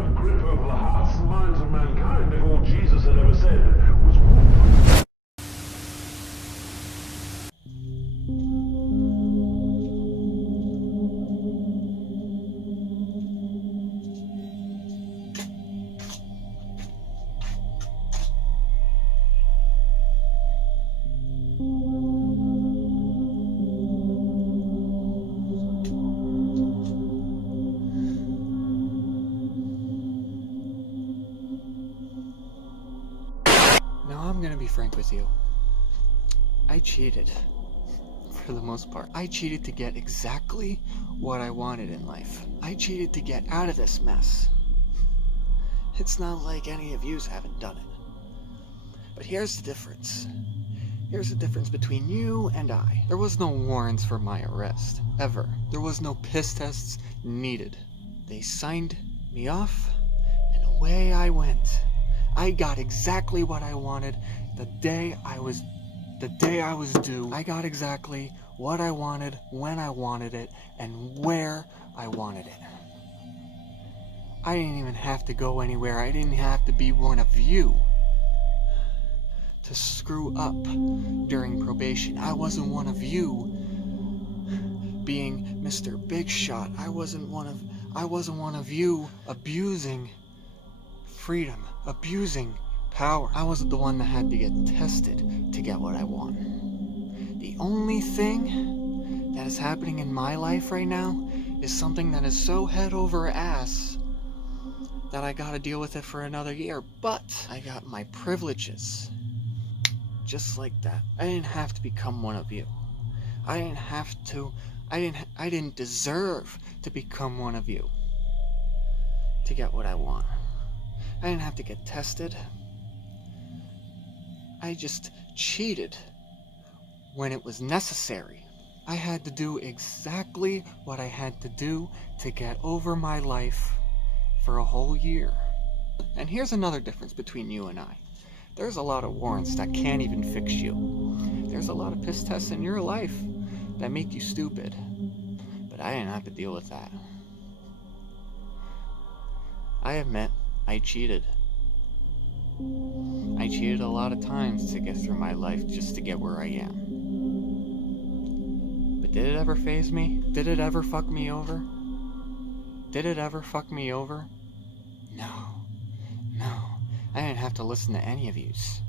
have grip over the hearts and minds of mankind if all Jesus had ever said was whoop. I'm gonna be frank with you. I cheated. For the most part. I cheated to get exactly what I wanted in life. I cheated to get out of this mess. It's not like any of yous haven't done it. But here's the difference. Here's the difference between you and I. There was no warrants for my arrest. Ever. There was no piss tests needed. They signed me off, and away I went. I got exactly what I wanted the day I was due. I got exactly what I wanted, when I wanted it, and where I wanted it. I didn't even have to go anywhere. I didn't have to be one of you to screw up during probation. I wasn't one of you being Mr. Big Shot. I wasn't one of you abusing freedom, abusing power. I wasn't the one that had to get tested to get what I want. The only thing that is happening in my life right now is something that is so head over ass that I gotta deal with it for another year. But I got my privileges. Just like that. I didn't have to become one of you. I didn't deserve to become one of you to get what I want. I didn't have to get tested. I just cheated when it was necessary. I had to do exactly what I had to do to get over my life for a whole year. And here's another difference between you and I. There's a lot of warrants that can't even fix you. There's a lot of piss tests in your life that make you stupid. But I didn't have to deal with that. I admit, I cheated. I cheated a lot of times to get through my life just to get where I am. But did it ever faze me? Did it ever fuck me over? Did it ever fuck me over? No. I didn't have to listen to any of yous.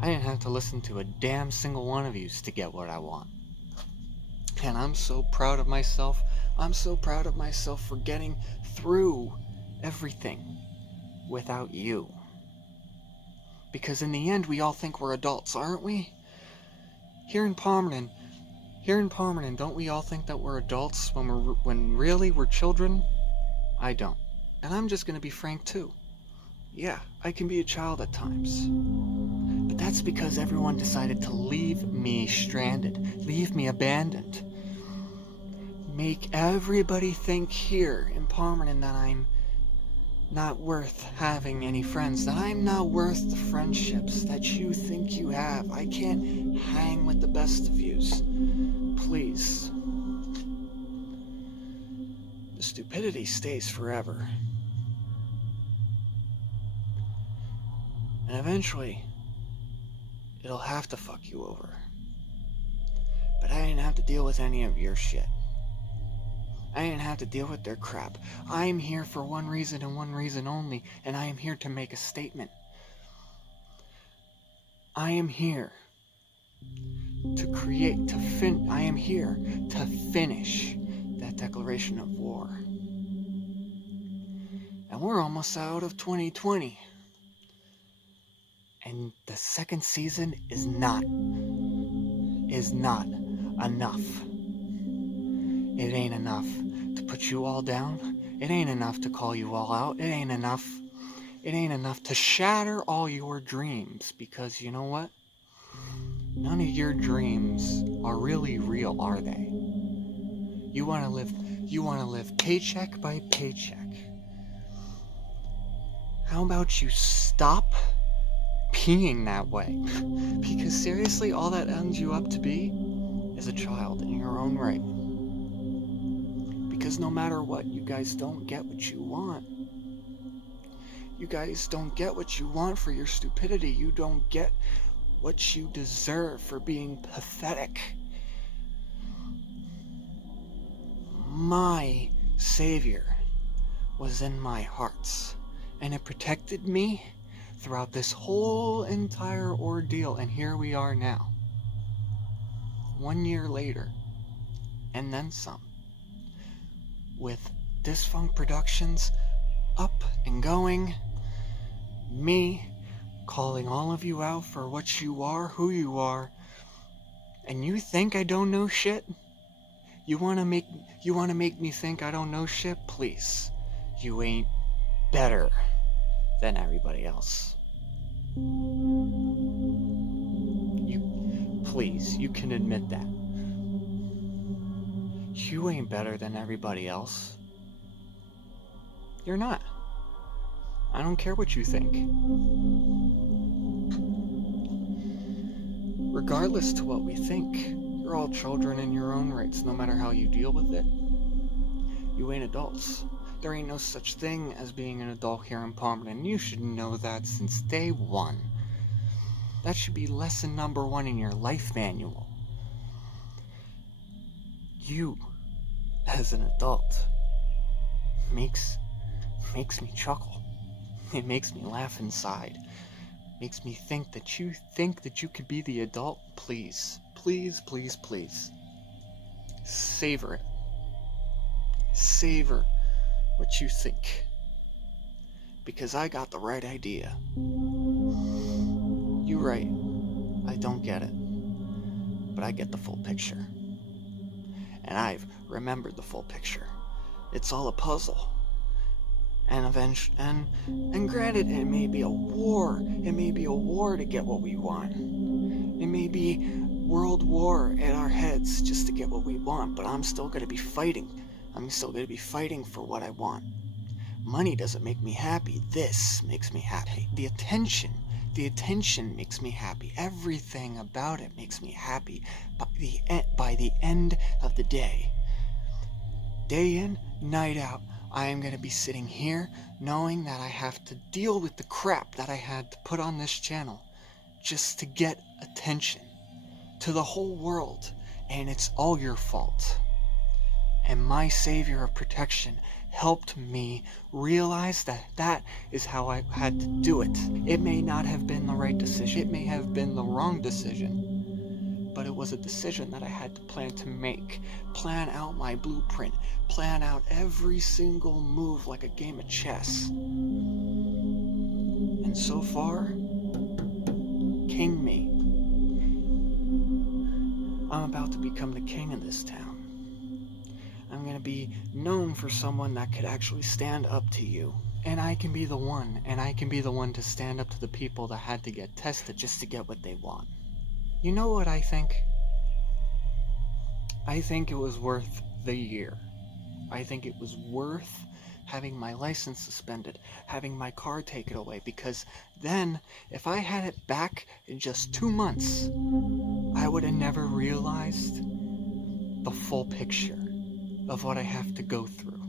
I didn't have to listen to a damn single one of yous to get what I want. And I'm so proud of myself. I'm so proud of myself for getting through everything without you. Because in the end, we all think we're adults, aren't we? Here in Palmerton, don't we all think that we're adults when really we're children? I don't. And I'm just gonna be frank too. Yeah, I can be a child at times. But that's because everyone decided to leave me stranded, leave me abandoned. Make everybody think here in Palmerton that I'm not worth having any friends, that I'm not worth the friendships that you think you have. I can't hang with the best of yous. Please. The stupidity stays forever. And eventually, it'll have to fuck you over. But I didn't have to deal with any of your shit. I didn't have to deal with their crap. I am here for one reason and one reason only, and I am here to make a statement. I am here I am here to finish that declaration of war. And we're almost out of 2020. And the second season is not enough. It ain't enough to put you all down. It ain't enough to call you all out. It ain't enough to shatter all your dreams, because you know what? None of your dreams are really real, are they? You want to live paycheck by paycheck. How about you stop peeing that way? Because seriously, all that ends you up to be is a child in your own right. Because no matter what, you guys don't get what you want. You guys don't get what you want for your stupidity. You don't get what you deserve for being pathetic. My savior was in my hearts, and it protected me throughout this whole entire ordeal, and here we are now. 1 year later, and then some, with Dysfunct Productions up and going, me calling all of you out for what you are, who you are, and you think I don't know shit? You wanna make me think I don't know shit? Please. You ain't better than everybody else. You can admit that. You ain't better than everybody else. You're not. I don't care what you think. Regardless to what we think, you're all children in your own rights, no matter how you deal with it. You ain't adults. There ain't no such thing as being an adult here in Palmerton. You should know that since day one. That should be lesson number 1 in your life manual. You, as an adult, makes me chuckle. It makes me laugh inside. Makes me think that you could be the adult. Please, please, please, please. Savor it. Savor what you think. Because I got the right idea. You're right. I don't get it. But I get the full picture. And I've remembered the full picture. It's all a puzzle. And granted, it may be a war. It may be a war to get what we want. It may be world war at our heads just to get what we want, but I'm still going to be fighting. I'm still going to be fighting for what I want. Money doesn't make me happy. This makes me happy. The attention makes me happy. Everything about it makes me happy. By the end of the day in, night out, I am going to be sitting here knowing that I have to deal with the crap that I had to put on this channel just to get attention to the whole world, and it's all your fault. And my savior of protection helped me realize that is how I had to do it. It may not have been the right decision. It may have been the wrong decision. But it was a decision that I had to plan out my blueprint, plan out every single move like a game of chess. And so far, king me. I'm about to become the king of this town. I'm going to be known for someone that could actually stand up to you. And I can be the one to stand up to the people that had to get tested just to get what they want. You know what I think? I think it was worth the year. I think it was worth having my license suspended, having my car taken away, because then, if I had it back in just 2 months, I would have never realized the full picture of what I have to go through.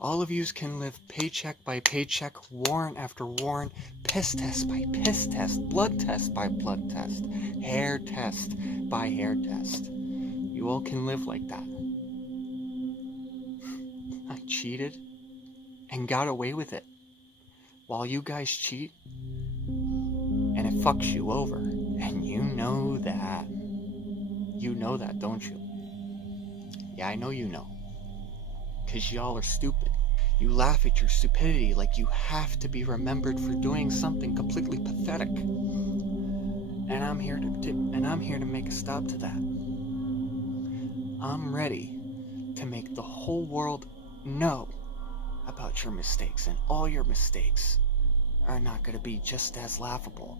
All of yous can live paycheck by paycheck, warrant after warrant, piss test by piss test, blood test by blood test, hair test by hair test. You all can live like that. I cheated and got away with it, while you guys cheat, and it fucks you over. And you know that. You know that, don't you? Yeah, I know you know. 'Cause y'all are stupid. You laugh at your stupidity like you have to be remembered for doing something completely pathetic. And I'm here to make a stop to that. I'm ready to make the whole world know about your mistakes, and all your mistakes are not going to be just as laughable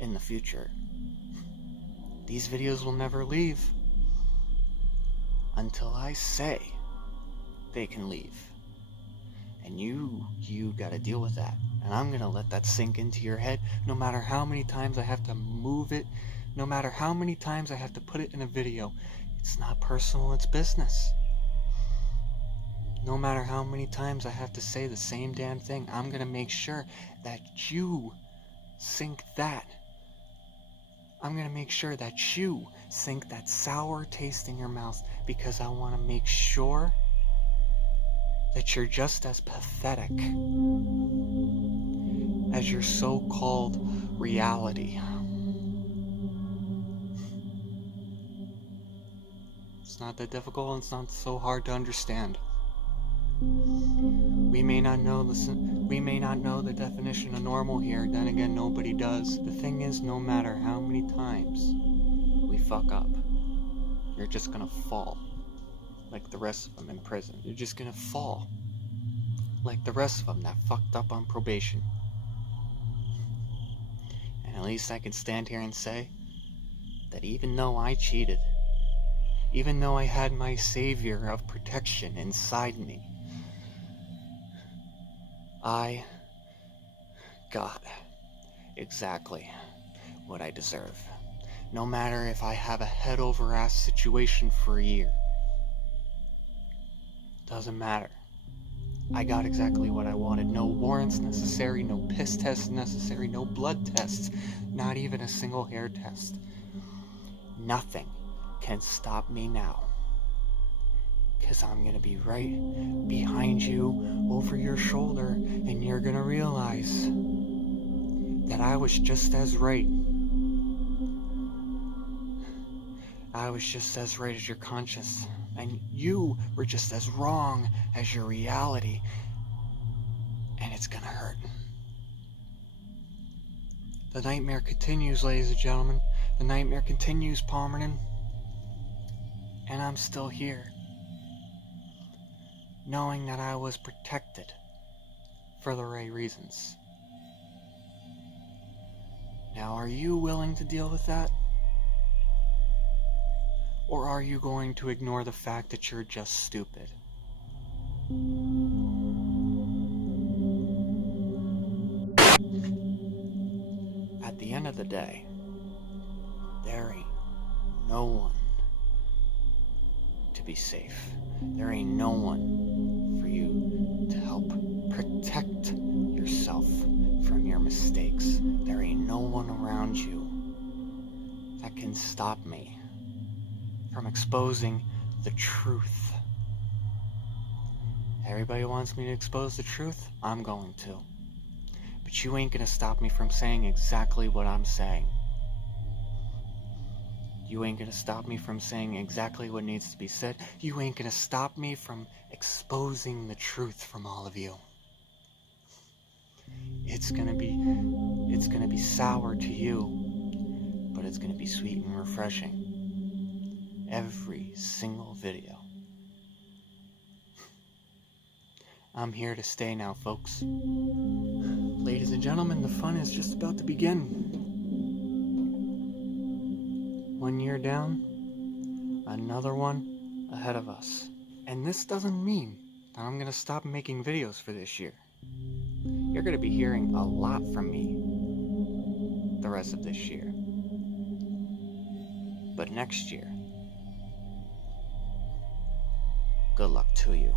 in the future. These videos will never leave until I say they can leave. And you gotta deal with that. And I'm gonna let that sink into your head, no matter how many times I have to move it, no matter how many times I have to put it in a video. It's not personal, it's business. No matter how many times I have to say the same damn thing, I'm gonna make sure that you sink that. I'm gonna make sure that you sink that sour taste in your mouth, because I want to make sure that you're just as pathetic as your so-called reality. It's not that difficult, and it's not so hard to understand. We may not know the definition of normal here, then again nobody does. The thing is, no matter how many times we fuck up, you're just gonna fall like the rest of them in prison. You're just gonna fall like the rest of them that fucked up on probation. And at least I can stand here and say that even though I cheated, even though I had my savior of protection inside me, I got exactly what I deserve. No matter if I have a head over ass situation for a year. Doesn't matter. I got exactly what I wanted. No warrants necessary, no piss tests necessary, no blood tests, not even a single hair test. Nothing can stop me now. 'Cause I'm gonna be right behind you, over your shoulder, and you're gonna realize that I was just as right. I was just as right as your conscience, and you were just as wrong as your reality, and it's gonna hurt. The nightmare continues, ladies and gentlemen. The nightmare continues, Palmerton. And I'm still here, knowing that I was protected for the right reasons. Now, are you willing to deal with that? Or are you going to ignore the fact that you're just stupid? At the end of the day, there ain't no one to be safe. There ain't no one for you to help protect yourself from your mistakes. There ain't no one around you that can stop me from exposing the truth. Everybody wants me to expose the truth, I'm going to. But you ain't gonna stop me from saying exactly what I'm saying. You ain't gonna stop me from saying exactly what needs to be said. You ain't gonna stop me from exposing the truth from all of you. It's gonna be sour to you, but it's gonna be sweet and refreshing. Every single video. I'm here to stay now, folks. Ladies and gentlemen, the fun is just about to begin. 1 year down, another one ahead of us. And this doesn't mean that I'm gonna stop making videos for this year. You're gonna be hearing a lot from me the rest of this year. But next year, good luck to you.